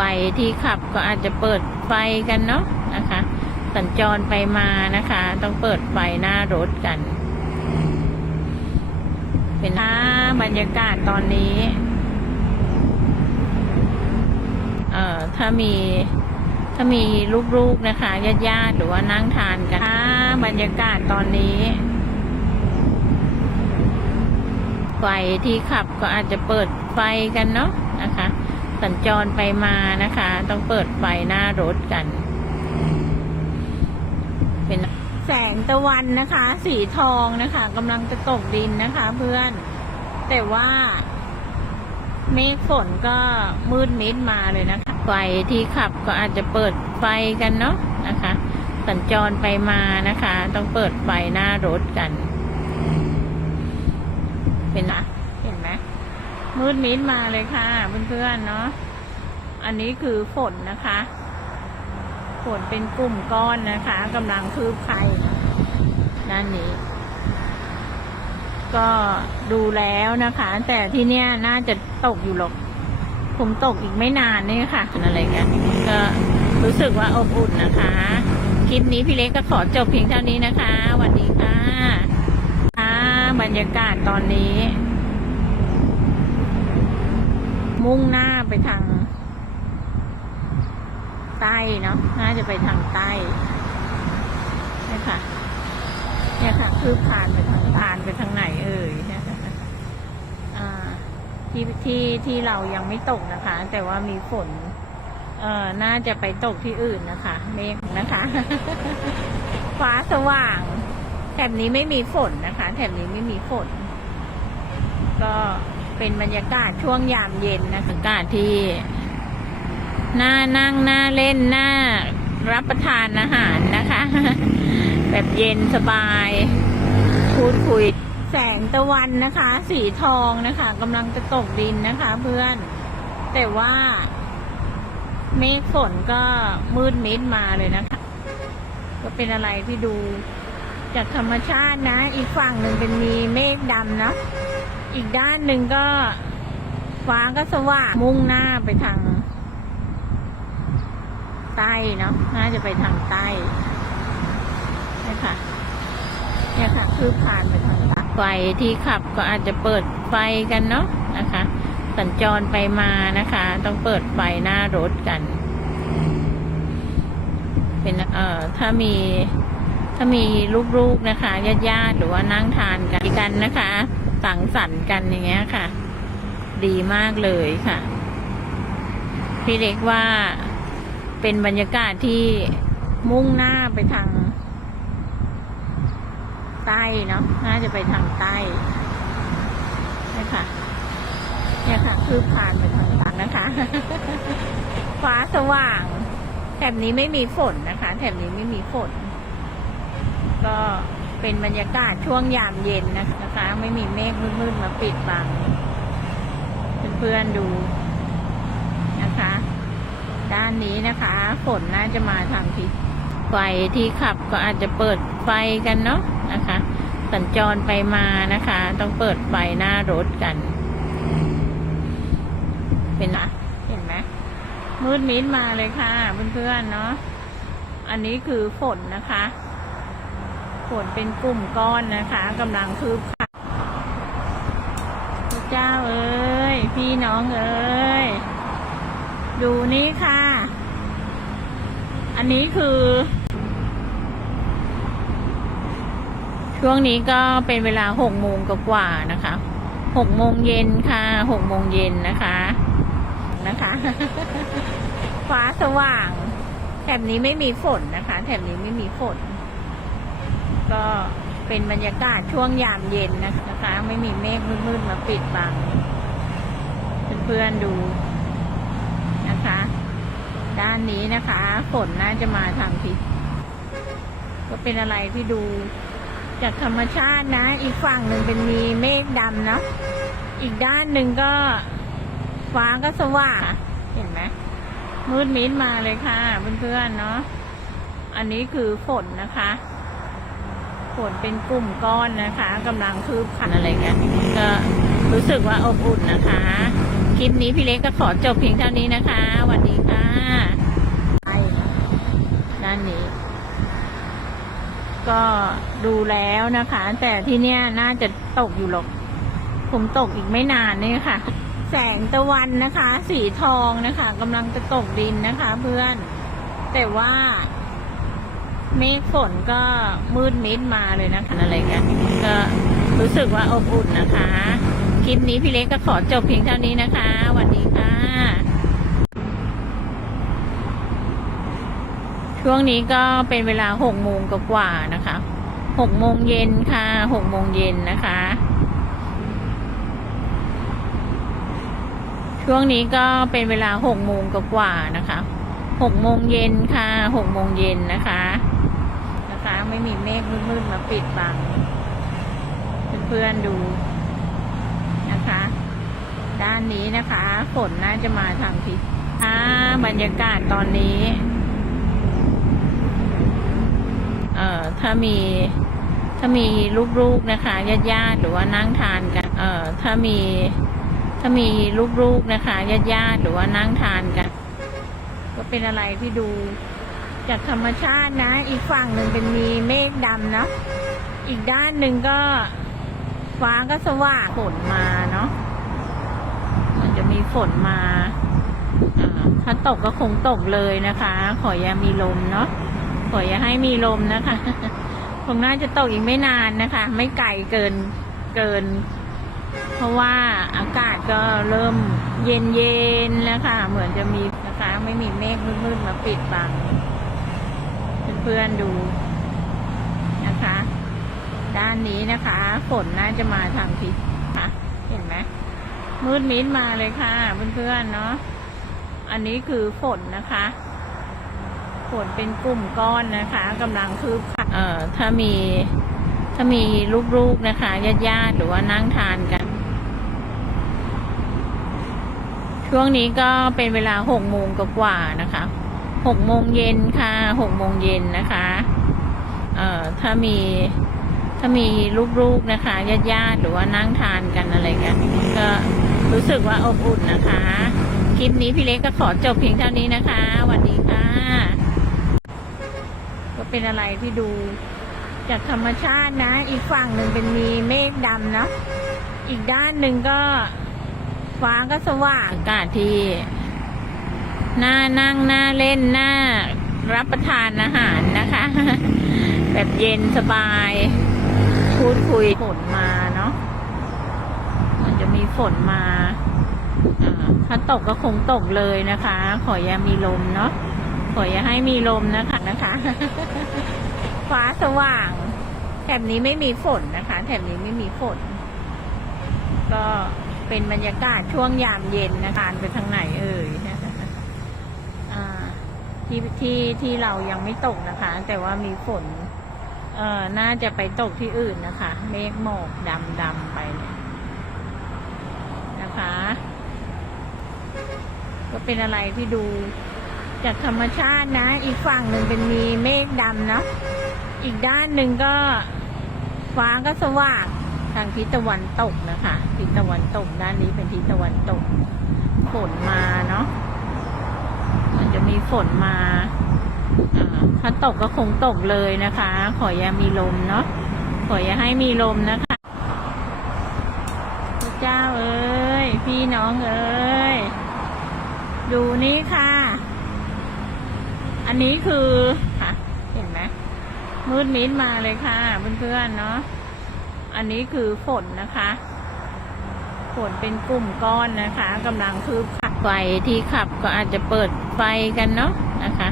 ไฟที่ขับก็อาจจะเปิดไฟกันเนาะนะคะ สัญจรไปมานะคะ ต้องเปิดไฟหน้ารถกัน เป็นหน้าบรรยากาศตอนนี้ เอ่อถ้ามีถ้ามีลูกๆนะคะญาติๆหรือว่านั่งทานกันหน้าบรรยากาศตอนนี้ไฟที่ขับก็อาจจะเปิดไฟกันเนาะนะคะ สัญจรไปมานะคะ ต้องเปิดไฟหน้ารถกัน เป็นแสงตะวันนะคะ สีทองนะคะกำลังจะตกดินนะคะ เพื่อน แต่ว่าเมฆฝนก็มืดมิดมาเลยนะคะ ไฟที่ขับก็อาจจะเปิดไฟกันเนาะนะคะ สัญจรไปมานะคะ ต้องเปิดไฟหน้ารถกัน เป็นนะ มืดมิดมาเลยค่ะเพื่อนๆเนาะอันนี้คือฝนนะคะฝนเป็นกลุ่มก้อนนะคะกำลังคืบใครด้านนี้ ก็ดูแล้วนะคะ แต่ที่เนี้ยน่าจะตกอยู่หรอกผมตกอีกไม่นานนี่ค่ะอะไรกันก็รู้สึกว่าอบอุ่นนะคะ คลิปนี้พี่เล็กก็ขอจบเพียงเท่านี้นะคะสวัสดีค่ะค่ะบรรยากาศตอนนี้ มุ่งหน้าไปทาง ใต้เนาะน่าจะไปทางใต้นี่ค่ะ เนี่ยค่ะ คือผ่านไปทางผ่านไปทางไหนเอ่ยอที่ที่ที่เรายังไม่ตกนะคะ แต่ว่ามีฝน เอ่อ น่าจะไปตกที่อื่นนะคะ เมฆนะคะ ฟ้าสว่าง แถบนี้ไม่มีฝนนะคะ แถบนี้ไม่มีฝน ก็ เป็นบรรยากาศช่วงยามเย็นนะคะอากาศที่น่านั่งน่าเล่นน่ารับประทานอาหารนะคะ แบบเย็นสบาย พูดคุยแสงตะวันนะคะ สีทองนะคะกำลังจะตกดินนะคะ เพื่อน แต่ว่า เมฆฝนก็มืดมิดมาเลยนะคะ ก็เป็นอะไรที่ดูจากธรรมชาตินะ อีกฝั่งหนึ่งเป็นมีเมฆดำเนาะ อีกด้านหนึ่งก็ฟ้าก็สว่างมุ่งหน้าไปทางใต้เนาะน่าจะไปทางใต้เนี่ยค่ะ เนี่ยค่ะ คือผ่านไปทางใต้ไฟที่ขับก็อาจจะเปิดไฟกันเนาะนะคะ สัญจรไปมานะคะ ต้องเปิดไฟหน้ารถกัน เป็นเอ่อถ้ามี ถ้ามีลูกๆนะคะญาติๆหรือว่านั่งทานกันกันนะคะ สังสรรค์กันอย่างเงี้ยค่ะ ดีมากเลยค่ะ พี่เล็กว่าเป็นบรรยากาศที่มุ่งหน้าไปทาง ใต้เนาะน่าจะไปทางใต้เนี่ยค่ะเนี่ยค่ะ คือผ่านไปทางใต้นะคะ ฟ้าสว่าง แถบนี้ไม่มีฝนนะคะ แถบนี้ไม่มีฝน ก็เป็นบรรยากาศช่วงยามเย็นนะคะ ไม่มีเมฆมืดๆมาปิดบังเพื่อนๆดูนะคะ ด้านนี้นะคะฝนน่าจะมาทางทิศไฟที่ขับก็อาจจะเปิดไฟกันเนาะนะคะ สัญจรไปมานะคะ ต้องเปิดไฟหน้ารถกัน เป็นนะเห็นไหมมืดมิดมาเลยค่ะเพื่อนๆเนาะอันนี้คือฝนนะคะ ฝนเป็นกลุ่มก้อนนะคะกำลังคืบคลานพระเจ้าเอ้ย พี่น้องเอ้ย ดูนี่ค่ะ อันนี้คือ ช่วงนี้ก็เป็นเวลาหกโมงกว่าๆนะคะหกโมงเย็นค่ะหกโมงเย็นนะคะนะคะฟ้าสว่าง แถบนี้ไม่มีฝนนะคะ แถบนี้ไม่มีฝน ก็เป็นบรรยากาศช่วงยามเย็นนะคะ ไม่มีเมฆมืดๆมาปิดบัง เพื่อนๆดูนะคะ ด้านนี้นะคะฝนน่าจะมาทางทิศก็เป็นอะไรที่ดูจากธรรมชาตินะ อีกฝั่งหนึ่งเป็นมีเมฆดำเนาะอีกด้านหนึ่งก็ฟ้าก็สว่างเห็นไหมมืดมิดมาเลยค่ะเพื่อนๆเนาะอันนี้คือฝนนะคะ ฝนเป็นกลุ่มก้อนนะคะกำลังคืบคันอะไรกัน ก็รู้สึกว่าอบอุ่นนะคะ คลิปนี้พี่เล็กก็ขอจบเพียงเท่านี้นะคะวันนี้ค่ะด้านนี้ ก็ดูแล้วนะคะ แต่ที่เนี้ยน่าจะตกอยู่หรอกผมตกอีกไม่นานนี่ค่ะ แสงตะวันนะคะ สีทองนะคะกำลังจะตกดินนะคะ เพื่อน แต่ว่า เมฆฝนก็มืดมิดมาเลยนะคะอะไรกันก็รู้สึกว่าอบอุ่นนะคะ คลิปนี้พี่เล็กก็ขอจบเพียงเท่านี้นะคะสวัสดีค่ะ ช่วงนี้ก็เป็นเวลาหกโมงกว่านะคะหกโมงเย็นค่ะหกโมงเย็นนะคะ ช่วงนี้ก็เป็นเวลาหกโมงกว่านะคะหกโมงเย็นค่ะหกโมงเย็นนะคะ ไม่มีเมฆมืดๆมาปิดบัง เพื่อนๆดูนะคะ ด้านนี้นะคะฝนน่าจะมาทางทิศอ่าบรรยากาศตอนนี้เอ่อถ้ามีถ้ามีลูกๆนะคะญาติๆหรือว่านั่งทานกัน เอ่อถ้ามีถ้ามีลูกๆนะคะญาติๆหรือว่านั่งทานกัน ก็เป็นอะไรที่ดู จากธรรมชาตินะ อีกฝั่งหนึ่งเป็นมีเมฆดำเนาะอีกด้านหนึ่งก็ฟ้าก็สว่างฝนมาเนาะมันจะมีฝนมาอ่าถ้าตกก็คงตกเลยนะคะ ขออย่ามีลมเนาะขออย่าให้มีลมนะคะ คงน่าจะตกอีกไม่นานนะคะ ไม่ไกลเกินเกิน เพราะว่าอากาศก็เริ่มเย็นเย็นๆแล้วค่ะ เหมือนจะมีนะคะ ไม่มีเมฆมืดๆมาปิดบัง เพื่อนๆดูนะคะ ด้านนี้นะคะฝนน่าจะมาทางทิศค่ะ เห็นไหมมืดมิดมาเลยค่ะเพื่อนๆเนาะอันนี้คือฝนนะคะฝนเป็นกลุ่มก้อนนะคะกำลังคืบคลานเอ่อถ้ามีถ้ามีลูกๆนะคะญาติๆหรือว่านั่งทานกัน ช่วงนี้ก็เป็นเวลาหกโมงกว่าๆนะคะ หกโมงเย็นค่ะหกโมงเย็นนะคะเอ่อถ้ามีถ้ามีลูกๆนะคะญาติๆหรือว่านั่งทานกันอะไรกัน ก็รู้สึกว่าอบอุ่นนะคะ คลิปนี้พี่เล็กก็ขอจบเพียงเท่านี้นะคะสวัสดีค่ะ ก็เป็นอะไรที่ดูจากธรรมชาตินะ อีกฝั่งหนึ่งเป็นมีเมฆดำเนาะอีกด้านหนึ่งก็ฟ้าก็สว่างอากาศที่ น่านั่งน่าเล่นน่ารับประทานอาหารนะคะ แบบเย็นสบาย พูดคุยฝนมาเนาะมันจะมีฝนมาถ้าตกก็คงตกเลยนะคะ ขออย่ามีลมเนาะขออย่าให้มีลมนะคะนะคะ ฟ้าสว่างแถบนี้ไม่มีฝนนะคะ แถบนี้ไม่มีฝน ก็เป็นบรรยากาศช่วงยามเย็นนะคะไปทางไหนเอ่ย ที่ที่ที่เรายังไม่ตกนะคะ แต่ว่ามีฝน เอ่อ น่าจะไปตกที่อื่นนะคะ เมฆหมอกดำดำไปเนี่ยนะคะ ก็เป็นอะไรที่ดูจากธรรมชาตินะ อีกฝั่งหนึ่งเป็นมีเมฆดำเนาะอีกด้านหนึ่งก็ฟ้าก็สว่างทางทิศตะวันตกนะคะ ทิศตะวันตกด้านนี้เป็นทิศตะวันตกฝนมาเนาะ มันจะมีฝนมาถ้าตกก็คงตกเลยนะคะ ขออย่ามีลมเนาะขออย่าให้มีลมนะคะพระเจ้าเอ้ย พี่น้องเอ้ย ดูนี่ค่ะ อันนี้คือค่ะ เห็นไหมมืดมิดมาเลยค่ะเพื่อนๆเนาะ อันนี้คือฝนนะคะ ฝนเป็นกลุ่มก้อนนะคะกำลังคืบขับ ไฟที่ขับก็อาจจะเปิดไฟกันเนาะนะคะ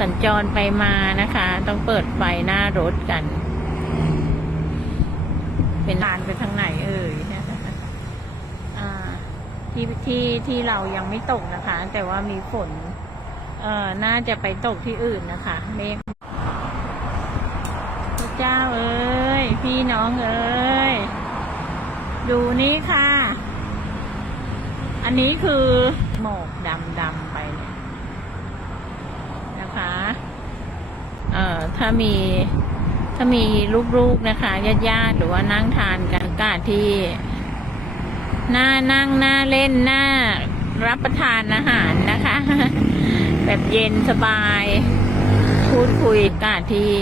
สัญจรไปมานะคะ ต้องเปิดไฟหน้ารถกัน เป็นลานไปทางไหนเอ่ยอที่ที่ที่เรายังไม่ตกนะคะ แต่ว่ามีฝน เอ่อ น่าจะไปตกที่อื่นนะคะ เมฆพระเจ้าเอ้ย พี่น้องเอ้ย ดูนี่ค่ะ อันนี้คือหมอกดำดำๆไปเนี่ยนะคะเอ่อถ้ามีถ้ามีลูกๆนะคะญาติๆหรือว่านั่งทานกันอากาศที่น่านั่งน่าเล่นน่ารับประทานอาหารนะคะ แบบเย็นสบาย พูดคุยอากาศที่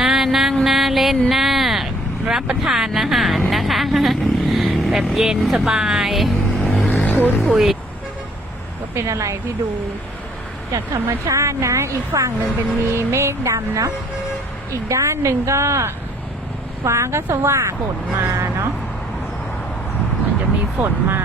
น่านั่งน่าเล่นน่า รับประทานอาหารนะคะ แบบเย็นสบายพูดคุย ก็เป็นอะไรที่ดูจากธรรมชาตินะ อีกฝั่งหนึ่งเป็นมีเมฆดำเนาะอีกด้านหนึ่งก็ฟ้าก็สว่างฝนมาเนาะมันจะมีฝนมา